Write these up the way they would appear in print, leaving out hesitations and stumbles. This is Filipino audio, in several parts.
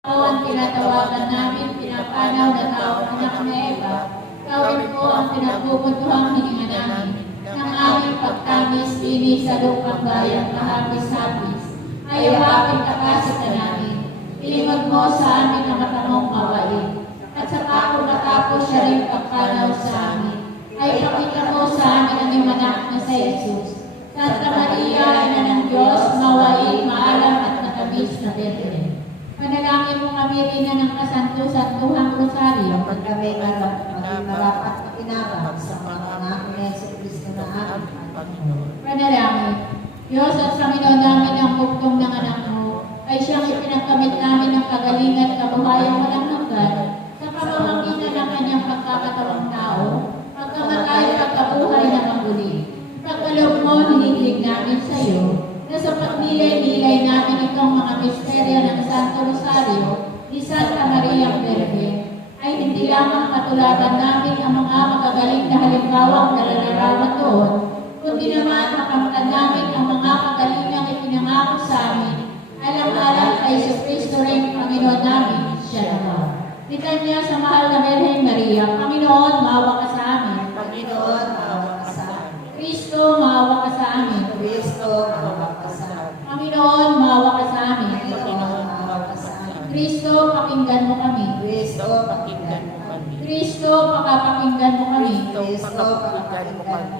Ikaw ang tinatawagan namin, pinapanaw na taong anak na Eva. Ikaw rin po ang pinagbubutuhang hininga namin ng aming pagtamis dini sa lupang bayang kahapis-hapis. Ayawapin takasita namin, ilingod mo sa amin ang matamong mawain. At sa pagkatapos siya rin pagpanaw sa amin, ay pakita mo sa amin ang iyong anak na sa Jesus. Santa Maria, Ina ng Diyos, mawain, maalam at matamis na Birhen. Panalangin mo kami rin na ng kasanto-santuhang rosaryo Kapag kami maging marapat na pinabag sa pangangako ni Jesucristo na aming Panginoon. Panalangin. Diyos at Panginoon namin ang bugtong ng anak mo, ay siyang ipinagkamit namin ng kagalingan at kabuhayan walang hanggan sa pamamagitan ng kanyang pagkakatawang tao, pagkamatay at pagkabuhay na maguli. Pagkaloob mo, hinihilig namin sa iyo, na sa pagnilay-nilay namin itong mga misteryo ng Santo Rosario ni Santa Maria Virgen, ay hindi lamang matularan namin ang mga magagaling na halimbawang nararawan doon, kundi naman makamtan namin ang mga kagalingang ipinangako sa amin, alang-alang kay Jesucristo rin Panginoon namin, siya naman. Litanya sa mahal na Birhen Maria, Panginoon, maawa ka sa amin. Panginoon, maawa ka sa amin. Kristo, maawa ka sa amin. Kristo, maawa ka sa amin. Panginoon, maawa ka sa amin. Panginoon, maawa ka sa amin. Kristo, pakinggan mo kami. Kristo, pakinggan mo kami. Kristo, pakapakinggan mo kami. Kristo, pakinggan mo kami.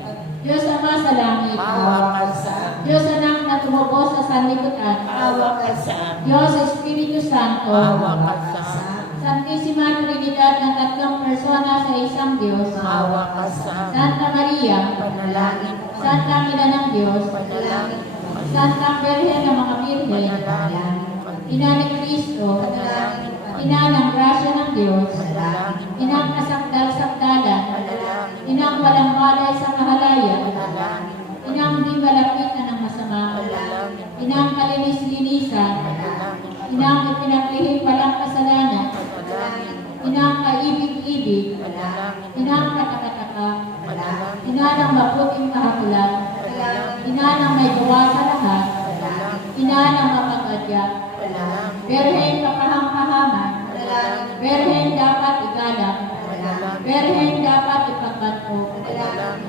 Diyos Ama sa langit. Maawa ka sa amin. Diyos Anak na tumubos sa sanlibutan. Maawa ka sa amin. Diyos Espiritu Santo. Maawa ka sa amin. Santisima Trinidad na tatlong persona sa isang Diyos. Maawa ka sa amin. Santa Maria. Panalangin mo kami. Santa Ina ng Diyos. Panalangin mo kami. Santa Birhen ng mga Birhen. Panalangin mo kami. Ina ni Cristo. Panalangin mo kami. Ina ng grasya ng Diyos. Panalangin mo Inang kami. kasakdal-sakdalan. Panalangin mo Inang walang balay sa kahalayan. Panalangin mo kami. Inang di malapitan ng masama. Panalangin mo Inang kalinis-linisan. Panalangin mo Inang ipinaglihim walang kasalanan. Panalangin mo Inang kaibig-ibig. Panalangin mo Inang katakataka. Panalangin Ina ng mabuting kahabulan. Ina ng may gawa sa lahat. Ina ng mapagadya. Panalangin Birhen kapahang-pahaman. Birhen dapat igalang. Birhen dapat ipagbanto.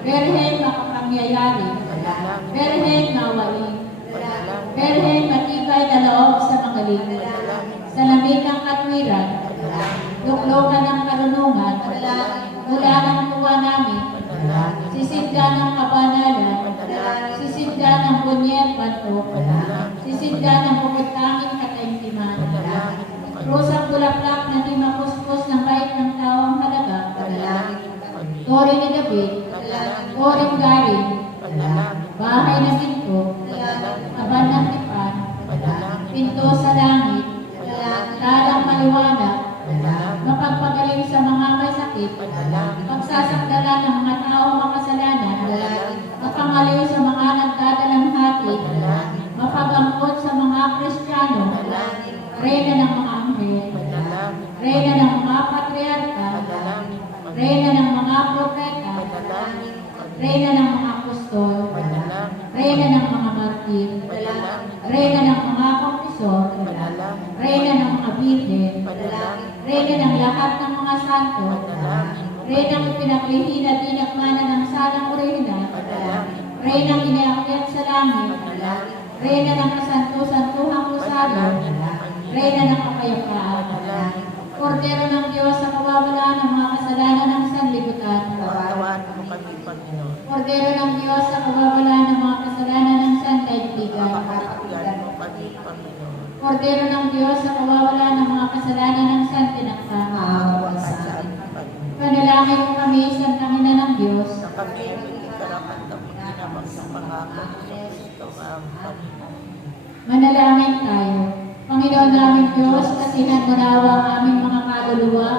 Birhen makapangyayari. Birhen mawain. Birhen matibay na loob sa magaling. Sa lamig ng katwiran. Luklokan ng karunungan. Mula ng tuwa namin. Sisidla ng kabanalan. Sisidla ng bunyet banto. Sisidla ng bukit-tanging kataimtiman. Rosang bulaklak na di mapuspos ng bait ng tawang halaga. Tore ni David. Toreng garing. Bahay na pinto. Kaban ng tipan. Pinto sa langit. Talang maliwanag. Mapagpagaling sa mga may sakit. Pagsasakdala ng mga taong makasalanan. Mapangaliw sa mga nagdadalamhati. Mapagangkot sa mga Kristiyano. Reyna ng mga anghel. Reyna ng mga patriarka. Reyna ng mga propeta. Reyna ng mga apostol. Reyna ng mga martir. Reyna ng mga konfesor. Reyna ng mga birhen. Reyna ng lahat ng mga santo. Reyna ng pinaglihi na dinakmana ng salang orihinal. Reyna ng inaakyat sa langit. Reyna ng kasanto-santuhang rosaryo. Reyna ng kapayapaan. Kordero ng Diyos sa kawawalan ng mga kasalanan ng sanlibutan. Tawanan mo kami, Panginoon. Kordero ng Diyos sa kawawalan ng mga kasalanan ng sandaigdigan. Pakinggan mo kami, Panginoon. Kordero ng Diyos sa kawawalan ng mga kasalanan ng santinakpan. Maawa sa amin, Panginoon. Panalangin mo kami, Santang Ina ng Diyos. Na kami ay maging karapat na ginamang sa pangako ni Kristo ang Panginoon. Manalangin tayo. Panginoon namin Diyos, kasihan mo nawa ang aming mga kaluluwa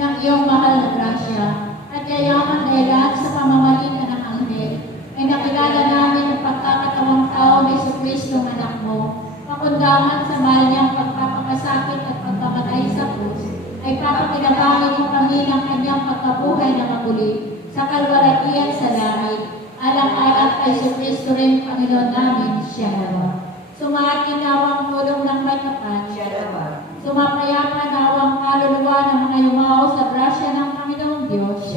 ng iyong mahal na grasya at yayaman dahilan sa pamamagitan ng anghel ay nakilala namin ang pagkakatawang tao ni Jesucristo ng anak mo. Pakundangan sa mahal niyang pagpapakasakit at pagpamatay sa krus ay papakilabangin mo kami ng kanyang pagkabuhay na maguli sa kalwalatian sa langit. Alang-alang kay Jesucristo rin Panginoon namin, siya nawa. Sumakin nawang tulong ng may kapal. Sumapayaman nawang kaluluwa ng mga yumao sa grasya ng Panginoong Diyos.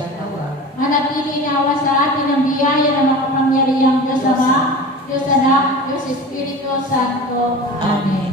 Manatili nawa sa atin ang biyaya ng makapangyarihang Diyos Ama, Diyos Anak, Diyos Espiritu Santo. Amen.